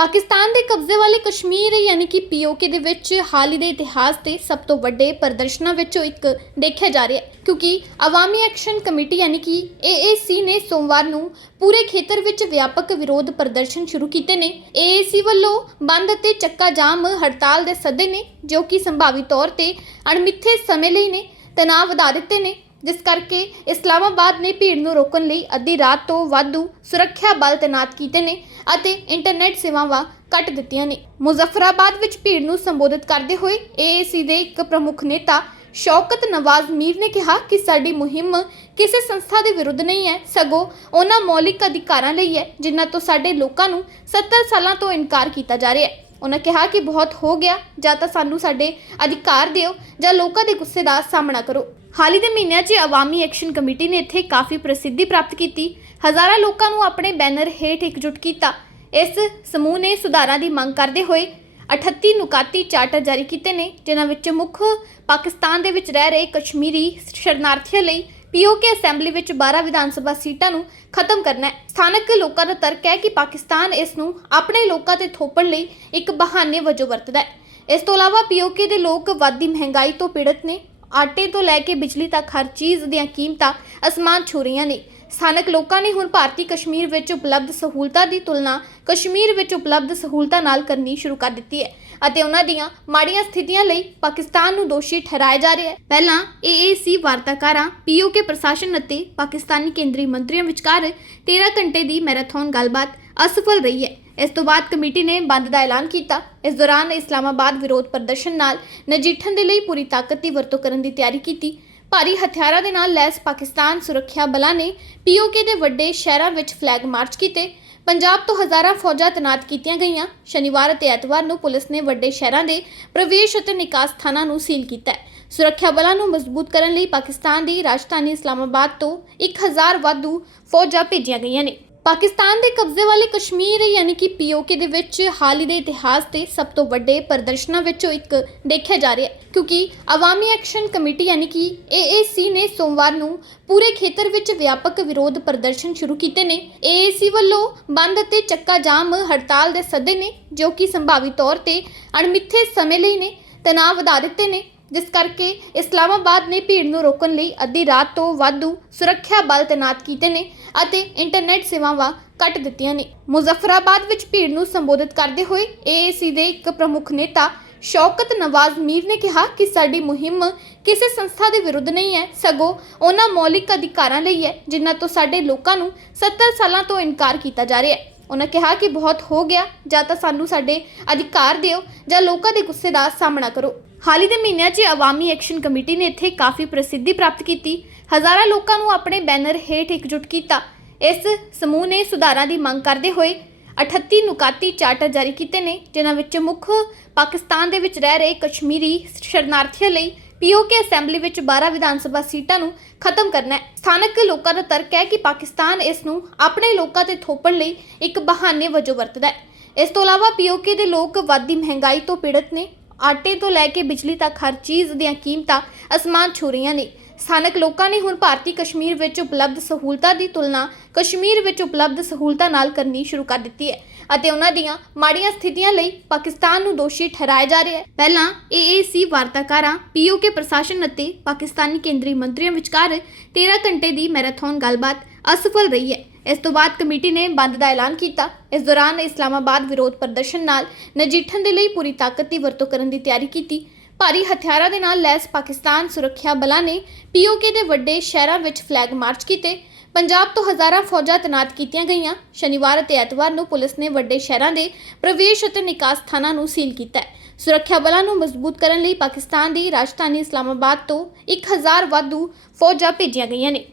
ਪਾਕਿਸਤਾਨ ਦੇ ਕਬਜ਼ੇ ਵਾਲੇ ਕਸ਼ਮੀਰ, ਯਾਨੀ ਕਿ ਪੀਓਕੇ ਦੇ ਵਿੱਚ ਹਾਲ ਹੀ ਦੇ ਇਤਿਹਾਸ ਦੇ ਸਭ ਤੋਂ ਵੱਡੇ ਪ੍ਰਦਰਸ਼ਨਾਂ ਵਿੱਚੋਂ ਇੱਕ ਦੇਖਿਆ ਜਾ ਰਿਹਾ ਹੈ। ਕਿਉਂਕਿ ਆਵਾਮੀ ਐਕਸ਼ਨ ਕਮੇਟੀ, ਯਾਨੀ ਕਿ ਏਏਸੀ ਨੇ ਸੋਮਵਾਰ ਨੂੰ ਪੂਰੇ ਖੇਤਰ ਵਿੱਚ ਵਿਆਪਕ ਵਿਰੋਧ ਪ੍ਰਦਰਸ਼ਨ ਸ਼ੁਰੂ ਕੀਤੇ ਨੇ। ਏਏਸੀ ਵੱਲੋਂ ਬੰਦ ਅਤੇ ਚੱਕਾ ਜਾਮ ਹੜਤਾਲ ਦੇ ਸੱਦੇ ਨੇ, ਜੋ ਕਿ ਸੰਭਾਵੀ ਤੌਰ ਤੇ ਅਣਮਿੱਥੇ ਸਮੇਂ ਲਈ ਨੇ, ਤਣਾਅ ਵਧਾ ਦਿੱਤੇ ਨੇ। ਜਿਸ ਕਰਕੇ ਇਸਲਾਮਾਬਾਦ ਨੇ ਭੀੜ ਨੂੰ ਰੋਕਣ ਲਈ ਅੱਧੀ ਰਾਤ ਤੋਂ ਵਾਧੂ ਸੁਰੱਖਿਆ ਬਲ ਤੈਨਾਤ ਕੀਤੇ ਨੇ ਅਤੇ ਇੰਟਰਨੈਟ ਸੇਵਾਵਾਂ ਕੱਟ ਦਿੱਤੀਆਂ ਨੇ। ਮੁਜ਼ੱਫਰਾਬਾਦ ਵਿੱਚ ਭੀੜ ਨੂੰ ਸੰਬੋਧਿਤ ਕਰਦੇ ਹੋਏ ਏਏਸੀ ਦੇ ਇੱਕ ਪ੍ਰਮੁੱਖ ਨੇਤਾ ਸ਼ੌਕਤ ਨਵਾਜ਼ ਮੀਰ ਨੇ ਕਿਹਾ ਕਿ ਸਾਡੀ ਮੁਹਿੰਮ ਕਿਸੇ ਸੰਸਥਾ ਦੇ ਵਿਰੁੱਧ ਨਹੀਂ ਹੈ, ਸਗੋਂ ਉਹਨਾਂ ਮੌਲਿਕ ਅਧਿਕਾਰਾਂ ਲਈ ਹੈ, ਜਿਨ੍ਹਾਂ ਤੋਂ ਸਾਡੇ ਲੋਕਾਂ ਨੂੰ 70 ਸਾਲਾਂ ਤੋਂ ਇਨਕਾਰ ਕੀਤਾ ਜਾ ਰਿਹਾ ਹੈ। ਉਹਨਾਂ ਕਿਹਾ ਕਿ ਬਹੁਤ ਹੋ ਗਿਆ, ਜਾਂ ਤਾਂ ਸਾਨੂੰ ਸਾਡੇ ਅਧਿਕਾਰ ਦਿਓ, ਜਾਂ ਲੋਕਾਂ ਦੇ ਗੁੱਸੇ ਦਾ ਸਾਹਮਣਾ ਕਰੋ। ਹਾਲ ਹੀ ਦੇ ਮਹੀਨਿਆਂ 'ਚ ਆਵਾਮੀ ਐਕਸ਼ਨ ਕਮੇਟੀ ਨੇ ਇੱਥੇ ਕਾਫੀ ਪ੍ਰਸਿੱਧੀ ਪ੍ਰਾਪਤ ਕੀਤੀ। ਹਜ਼ਾਰਾਂ ਲੋਕਾਂ ਨੂੰ ਆਪਣੇ ਬੈਨਰ ਹੇਠ ਇਕਜੁੱਟ ਕੀਤਾ। ਇਸ ਸਮੂਹ ਨੇ ਸੁਧਾਰਾਂ ਦੀ ਮੰਗ ਕਰਦੇ ਹੋਏ 38 ਨੁਕਾਤੀ ਚਾਰਟਰ ਜਾਰੀ ਕੀਤੇ ਨੇ, ਜਿਨ੍ਹਾਂ ਵਿੱਚ ਮੁੱਖ ਪਾਕਿਸਤਾਨ ਦੇ ਵਿੱਚ ਰਹਿ ਰਹੇ ਕਸ਼ਮੀਰੀ ਸ਼ਰਨਾਰਥੀਆਂ ਲਈ ਪੀਓਕੇ ਅਸੈਂਬਲੀ ਵਿੱਚ 12 ਵਿਧਾਨ ਸਭਾ ਸੀਟਾਂ ਨੂੰ ਖਤਮ ਕਰਨਾ ਹੈ। ਸਥਾਨਕ ਲੋਕਾਂ ਦਾ ਤਰਕ ਹੈ ਕਿ ਪਾਕਿਸਤਾਨ ਇਸ ਨੂੰ ਆਪਣੇ ਲੋਕਾਂ ਤੇ ਥੋਪਣ ਲਈ ਇੱਕ ਬਹਾਨੇ ਵਜੋਂ ਵਰਤਦਾ ਹੈ। ਇਸ ਤੋਂ ਇਲਾਵਾ ਪੀਓਕੇ ਦੇ ਲੋਕ ਵਾਦੀ ਮਹਿੰਗਾਈ ਤੋਂ ਪੀੜਤ ਨੇ। ਆਟੇ ਤੋਂ ਲੈ ਕੇ ਬਿਜਲੀ ਤੱਕ ਹਰ ਚੀਜ਼ ਦੀਆਂ ਕੀਮਤਾਂ ਅਸਮਾਨ ਛੂ ਰਹੀਆਂ ਨੇ। ਸਥਾਨਕ ਲੋਕਾਂ ਨੇ ਹੁਣ ਭਾਰਤੀ ਕਸ਼ਮੀਰ ਵਿੱਚ ਉਪਲਬਧ ਸਹੂਲਤਾਂ ਦੀ ਤੁਲਨਾ ਕਸ਼ਮੀਰ ਵਿੱਚ ਉਪਲਬਧ ਸਹੂਲਤਾਂ ਨਾਲ ਕਰਨੀ ਸ਼ੁਰੂ ਕਰ ਦਿੱਤੀ ਹੈ ਅਤੇ ਉਹਨਾਂ ਦੀਆਂ ਮਾੜੀਆਂ ਸਥਿਤੀਆਂ ਲਈ ਪਾਕਿਸਤਾਨ ਨੂੰ ਦੋਸ਼ੀ ਠਹਿਰਾਇਆ ਜਾ ਰਿਹਾ ਹੈ। ਪਹਿਲਾਂ ਏਏਸੀ ਵਾਰਤਾਕਾਰਾਂ ਪੀਓਕੇ ਪ੍ਰਸ਼ਾਸਨ ਅਤੇ ਪਾਕਿਸਤਾਨੀ ਕੇਂਦਰੀ ਮੰਤਰੀਆਂ ਵਿਚਕਾਰ 13 ਘੰਟੇ ਦੀ ਮੈਰਾਥਨ ਗੱਲਬਾਤ ਅਸਫਲ ਰਹੀ ਹੈ। ਇਸ ਤੋਂ ਬਾਅਦ ਕਮੇਟੀ ਨੇ ਬੰਦ ਦਾ ਐਲਾਨ ਕੀਤਾ। ਇਸ ਦੌਰਾਨ ਇਸਲਾਮਾਬਾਦ ਵਿਰੋਧ ਪ੍ਰਦਰਸ਼ਨ ਨਾਲ ਨਜਿੱਠਣ ਦੇ ਲਈ ਪੂਰੀ ਤਾਕਤ ਦੀ ਵਰਤੋਂ ਕਰਨ ਦੀ ਤਿਆਰੀ ਕੀਤੀ। ਭਾਰੀ ਹਥਿਆਰਾਂ ਦੇ ਨਾਲ ਲੈਸ ਪਾਕਿਸਤਾਨ ਸੁਰੱਖਿਆ ਬਲਾਂ ਨੇ ਪੀਓਕੇ ਦੇ ਵੱਡੇ ਸ਼ਹਿਰਾਂ ਵਿੱਚ ਫਲੈਗ ਮਾਰਚ ਕੀਤੇ। ਪੰਜਾਬ ਤੋਂ ਹਜ਼ਾਰਾਂ ਫੌਜਾਂ ਤੈਨਾਤ ਕੀਤੀਆਂ ਗਈਆਂ। ਸ਼ਨੀਵਾਰ ਅਤੇ ਐਤਵਾਰ ਨੂੰ ਪੁਲਿਸ ਨੇ ਵੱਡੇ ਸ਼ਹਿਰਾਂ ਦੇ ਪ੍ਰਵੇਸ਼ ਅਤੇ ਨਿਕਾਸ ਥਾਨਾਂ ਨੂੰ ਸੀਲ ਕੀਤਾ ਹੈ। ਸੁਰੱਖਿਆ ਬਲਾਂ ਨੂੰ ਮਜ਼ਬੂਤ ਕਰਨ ਲਈ ਪਾਕਿਸਤਾਨ ਦੀ ਰਾਜਧਾਨੀ ਇਸਲਾਮਾਬਾਦ ਤੋਂ 1000 ਵਾਧੂ ਫੌਜਾਂ ਭੇਜੀਆਂ ਗਈਆਂ ਨੇ। ਪਾਕਿਸਤਾਨ ਦੇ ਕਬਜ਼ੇ ਵਾਲੇ ਕਸ਼ਮੀਰ, ਯਾਨੀ ਕਿ ਪੀਓਕੇ ਦੇ ਵਿੱਚ ਹਾਲ ਹੀ ਦੇ ਇਤਿਹਾਸ ਦੇ ਸਭ ਤੋਂ ਵੱਡੇ ਪ੍ਰਦਰਸ਼ਨਾਂ ਵਿੱਚੋਂ ਇੱਕ ਦੇਖਿਆ ਜਾ ਰਿਹਾ ਹੈ। ਕਿਉਂਕਿ ਆਵਾਮੀ ਐਕਸ਼ਨ ਕਮੇਟੀ, ਯਾਨੀ ਕਿ ਏਏਸੀ ਨੇ ਸੋਮਵਾਰ ਨੂੰ ਪੂਰੇ ਖੇਤਰ ਵਿੱਚ ਵਿਆਪਕ ਵਿਰੋਧ ਪ੍ਰਦਰਸ਼ਨ ਸ਼ੁਰੂ ਕੀਤੇ ਨੇ। ਏਏਸੀ ਵੱਲੋਂ ਬੰਦ ਅਤੇ ਚੱਕਾ ਜਾਮ ਹੜਤਾਲ ਦੇ ਸੱਦੇ ਨੇ, ਜੋ ਕਿ ਸੰਭਾਵੀ ਤੌਰ ਤੇ ਅਣਮਿੱਥੇ ਸਮੇਂ ਲਈ ਨੇ, ਤਣਾਅ ਵਧਾ ਦਿੱਤੇ ਨੇ। ਜਿਸ ਕਰਕੇ ਇਸਲਾਮਾਬਾਦ ਨੇ ਭੀੜ ਨੂੰ ਰੋਕਣ ਲਈ ਅੱਧੀ ਰਾਤ ਤੋਂ ਵਾਧੂ ਸੁਰੱਖਿਆ ਬਲ ਤੈਨਾਤ ਕੀਤੇ ਨੇ ਅਤੇ ਇੰਟਰਨੈਟ ਸੇਵਾਵਾਂ ਕੱਟ ਦਿੱਤੀਆਂ ਨੇ। ਮੁਜ਼ੱਫਰਾਬਾਦ ਵਿੱਚ ਭੀੜ ਨੂੰ ਸੰਬੋਧਿਤ ਕਰਦੇ ਹੋਏ ਏਏਸੀ ਦੇ ਇੱਕ ਪ੍ਰਮੁੱਖ ਨੇਤਾ ਸ਼ੌਕਤ ਨਵਾਜ਼ ਮੀਰ ਨੇ ਕਿਹਾ ਕਿ ਸਾਡੀ ਮੁਹਿੰਮ ਕਿਸੇ ਸੰਸਥਾ ਦੇ ਵਿਰੁੱਧ ਨਹੀਂ ਹੈ, ਸਗੋਂ ਉਹਨਾਂ ਮੌਲਿਕ ਅਧਿਕਾਰਾਂ ਲਈ ਹੈ, ਜਿਨ੍ਹਾਂ ਤੋਂ ਸਾਡੇ ਲੋਕਾਂ ਨੂੰ 70 ਸਾਲਾਂ ਤੋਂ ਇਨਕਾਰ ਕੀਤਾ ਜਾ ਰਿਹਾ ਹੈ। ਉਹਨਾਂ ਕਿਹਾ ਕਿ ਬਹੁਤ ਹੋ ਗਿਆ, ਜਾਂ ਤਾਂ ਸਾਨੂੰ ਸਾਡੇ ਅਧਿਕਾਰ ਦਿਓ, ਜਾਂ ਲੋਕਾਂ ਦੇ ਗੁੱਸੇ ਦਾ ਸਾਹਮਣਾ ਕਰੋ। ਹਾਲ ਹੀ ਦੇ ਮਹੀਨਿਆਂ 'ਚ ਆਵਾਮੀ ਐਕਸ਼ਨ ਕਮੇਟੀ ਨੇ ਇੱਥੇ ਕਾਫੀ ਪ੍ਰਸਿੱਧੀ ਪ੍ਰਾਪਤ ਕੀਤੀ। ਹਜ਼ਾਰਾਂ ਲੋਕਾਂ ਨੂੰ ਆਪਣੇ ਬੈਨਰ ਹੇਠ ਇਕਜੁੱਟ ਕੀਤਾ। ਇਸ ਸਮੂਹ ਨੇ ਸੁਧਾਰਾਂ ਦੀ ਮੰਗ ਕਰਦੇ ਹੋਏ 38 ਨੁਕਾਤੀ ਚਾਰਟਰ ਜਾਰੀ ਕੀਤੇ ਨੇ, ਜਿਨ੍ਹਾਂ ਵਿੱਚ ਮੁੱਖ ਪਾਕਿਸਤਾਨ ਦੇ ਵਿੱਚ ਰਹਿ ਰਹੇ ਕਸ਼ਮੀਰੀ ਸ਼ਰਨਾਰਥੀਆਂ ਲਈ ਪੀਓਕੇ ਅਸੈਂਬਲੀ ਵਿੱਚ 12 ਵਿਧਾਨ ਸਭਾ ਸੀਟਾਂ ਨੂੰ ਖਤਮ ਕਰਨਾ ਹੈ। ਸਥਾਨਕ ਲੋਕਾਂ ਦਾ ਤਰਕ ਹੈ ਕਿ ਪਾਕਿਸਤਾਨ ਇਸ ਨੂੰ ਆਪਣੇ ਲੋਕਾਂ ਤੇ ਥੋਪਣ ਲਈ ਇੱਕ ਬਹਾਨੇ ਵਜੋਂ ਵਰਤਦਾ ਹੈ। ਇਸ ਤੋਂ ਇਲਾਵਾ ਪੀਓਕੇ ਦੇ ਲੋਕ ਵਾਦੀ ਮਹਿੰਗਾਈ ਤੋਂ ਪੀੜਤ ਨੇ। ਆਟੇ ਤੋਂ ਲੈ ਕੇ ਬਿਜਲੀ ਤੱਕ ਹਰ ਚੀਜ਼ ਦੀਆਂ ਕੀਮਤਾਂ ਅਸਮਾਨ ਛੂ ਰਹੀਆਂ ਨੇ। ਸਥਾਨਕ ਲੋਕਾਂ ਨੇ ਹੁਣ ਭਾਰਤੀ ਕਸ਼ਮੀਰ ਵਿੱਚ ਉਪਲਬਧ ਸਹੂਲਤਾਂ ਦੀ ਤੁਲਨਾ ਕਸ਼ਮੀਰ ਵਿੱਚ ਉਪਲਬਧ ਸਹੂਲਤਾਂ ਨਾਲ ਕਰਨੀ ਸ਼ੁਰੂ ਕਰ ਦਿੱਤੀ ਹੈ ਅਤੇ ਉਹਨਾਂ ਦੀਆਂ ਮਾੜੀਆਂ ਸਥਿਤੀਆਂ ਲਈ ਪਾਕਿਸਤਾਨ ਨੂੰ ਦੋਸ਼ੀ ਠਹਿਰਾਇਆ ਜਾ ਰਿਹਾ ਹੈ। ਪਹਿਲਾਂ ਏਏਸੀ ਵਾਰਤਾਕਾਰਾਂ ਪੀਓਕੇ ਪ੍ਰਸ਼ਾਸਨ ਅਤੇ ਪਾਕਿਸਤਾਨੀ ਕੇਂਦਰੀ ਮੰਤਰੀਆਂ ਵਿਚਕਾਰ 13 ਘੰਟੇ ਦੀ ਮੈਰਾਥਨ ਗੱਲਬਾਤ ਅਸਫਲ ਰਹੀ ਹੈ। ਇਸ ਤੋਂ ਬਾਅਦ ਕਮੇਟੀ ਨੇ ਬੰਦ ਦਾ ਐਲਾਨ ਕੀਤਾ। ਇਸ ਦੌਰਾਨ ਇਸਲਾਮਾਬਾਦ ਵਿਰੋਧ ਪ੍ਰਦਰਸ਼ਨ ਨਾਲ ਨਜਿੱਠਣ ਦੇ ਲਈ ਪੂਰੀ ਤਾਕਤ ਦੀ ਵਰਤੋਂ ਕਰਨ ਦੀ ਤਿਆਰੀ ਕੀਤੀ। ਭਾਰੀ ਹਥਿਆਰਾਂ ਦੇ ਨਾਲ ਲੈਸ ਪਾਕਿਸਤਾਨ ਸੁਰੱਖਿਆ ਬਲਾਂ ਨੇ ਪੀਓਕੇ ਦੇ ਵੱਡੇ ਸ਼ਹਿਰਾਂ ਵਿੱਚ ਫਲੈਗ ਮਾਰਚ ਕੀਤੇ। ਪੰਜਾਬ ਤੋਂ ਹਜ਼ਾਰਾਂ ਫੌਜਾਂ ਤੈਨਾਤ ਕੀਤੀਆਂ ਗਈਆਂ। ਸ਼ਨੀਵਾਰ ਅਤੇ ਐਤਵਾਰ ਨੂੰ ਪੁਲਿਸ ਨੇ ਵੱਡੇ ਸ਼ਹਿਰਾਂ ਦੇ ਪ੍ਰਵੇਸ਼ ਅਤੇ ਨਿਕਾਸ ਥਾਨਾਂ ਨੂੰ ਸੀਲ ਕੀਤਾ ਹੈ। ਸੁਰੱਖਿਆ ਬਲਾਂ ਨੂੰ ਮਜ਼ਬੂਤ ਕਰਨ ਲਈ ਪਾਕਿਸਤਾਨ ਦੀ ਰਾਜਧਾਨੀ ਇਸਲਾਮਾਬਾਦ ਤੋਂ 1000 ਵਾਧੂ ਫੌਜਾਂ ਭੇਜੀਆਂ ਗਈਆਂ ਨੇ।